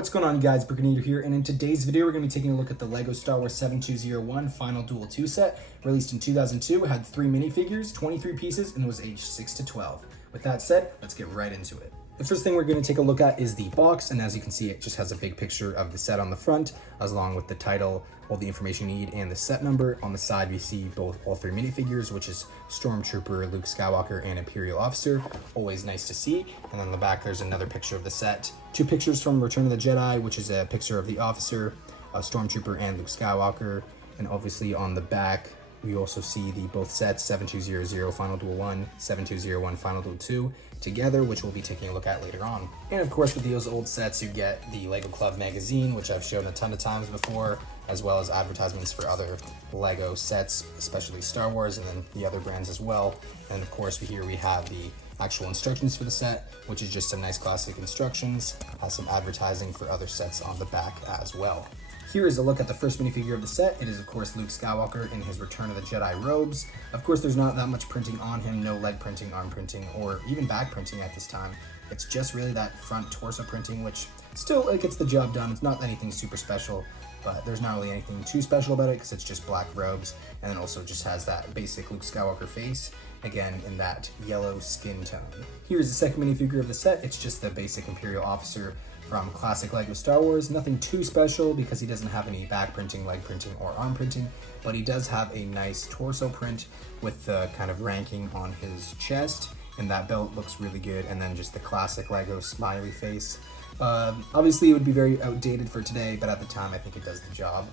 What's going on, you guys? Brickinator here, and in today's video we're going to be taking a look at the LEGO Star Wars 7201 Final Duel II set, released in 2002. It had 3 minifigures, 23 pieces, and was aged 6 to 12. With that said, let's get right into it. The first thing we're going to take a look at is the box, and as you can see, it just has a big picture of the set on the front, as along with the title, all the information you need, and the set number. On the side, we see all 3 minifigures, which is Stormtrooper, Luke Skywalker, and Imperial Officer. Always nice to see. And then on the back, there's another picture of the set. 2 pictures from Return of the Jedi, which is a picture of the Officer, Stormtrooper, and Luke Skywalker. And obviously on the back, we also see both sets, 7200 Final Duel 1, 7201 Final Duel 2 together, which we'll be taking a look at later on. And of course, with those old sets, you get the LEGO Club magazine, which I've shown a ton of times before, as well as advertisements for other LEGO sets, especially Star Wars, and then the other brands as well. And of course, here we have the actual instructions for the set, which is just some nice classic instructions, has some advertising for other sets on the back as well. Here is a look at the first minifigure of the set. It is, of course, Luke Skywalker in his Return of the Jedi robes. Of course, there's not that much printing on him, no leg printing, arm printing, or even back printing at this time. It's just really that front torso printing, which still, it gets the job done. It's not anything super special, but there's not really anything too special about it because it's just black robes, and then also just has that basic Luke Skywalker face, again in that yellow skin tone. Here's the second minifigure of the set. It's just the basic Imperial Officer from classic LEGO Star Wars. Nothing too special because he doesn't have any back printing, leg printing, or arm printing, but he does have a nice torso print with the kind of ranking on his chest, and that belt looks really good, and then just the classic LEGO smiley face. Obviously it would be very outdated for today, but at the time I think it does the job.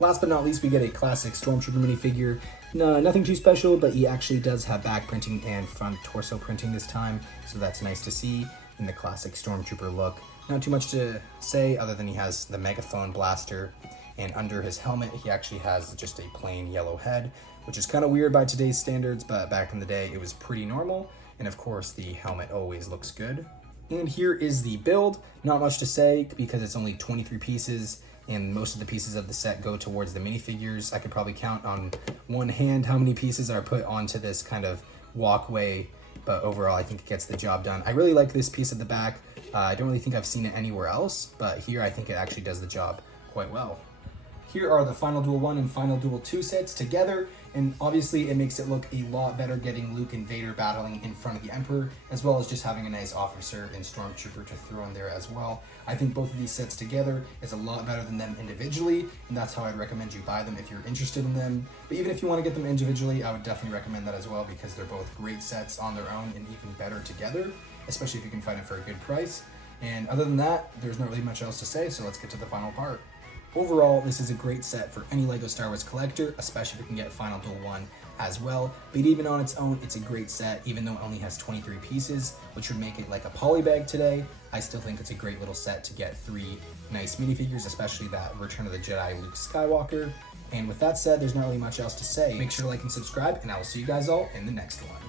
Last but not least, we get a classic Stormtrooper minifigure. No, nothing too special, but he actually does have back printing and front torso printing this time, so that's nice to see in the classic Stormtrooper look. Not too much to say other than he has the megaphone blaster, and under his helmet he actually has just a plain yellow head, which is kind of weird by today's standards, but back in the day it was pretty normal. And of course the helmet always looks good. And here is the build. Not much to say because it's only 23 pieces, and most of the pieces of the set go towards the minifigures. I could probably count on one hand how many pieces are put onto this kind of walkway, but overall I think it gets the job done. I really like this piece at the back. I don't really think I've seen it anywhere else, but here I think it actually does the job quite well. Here are the Final Duel 1 and Final Duel 2 sets together, and obviously it makes it look a lot better getting Luke and Vader battling in front of the Emperor, as well as just having a nice Officer and Stormtrooper to throw in there as well. I think both of these sets together is a lot better than them individually, and that's how I'd recommend you buy them if you're interested in them. But even if you want to get them individually, I would definitely recommend that as well, because they're both great sets on their own and even better together, especially if you can find them for a good price. And other than that, there's not really much else to say, so let's get to the final part. Overall, this is a great set for any LEGO Star Wars collector, especially if you can get Final Duel 1 as well. But even on its own, it's a great set, even though it only has 23 pieces, which would make it like a poly bag today. I still think it's a great little set to get 3 nice minifigures, especially that Return of the Jedi Luke Skywalker. And with that said, there's not really much else to say. Make sure to like and subscribe, and I will see you guys all in the next one.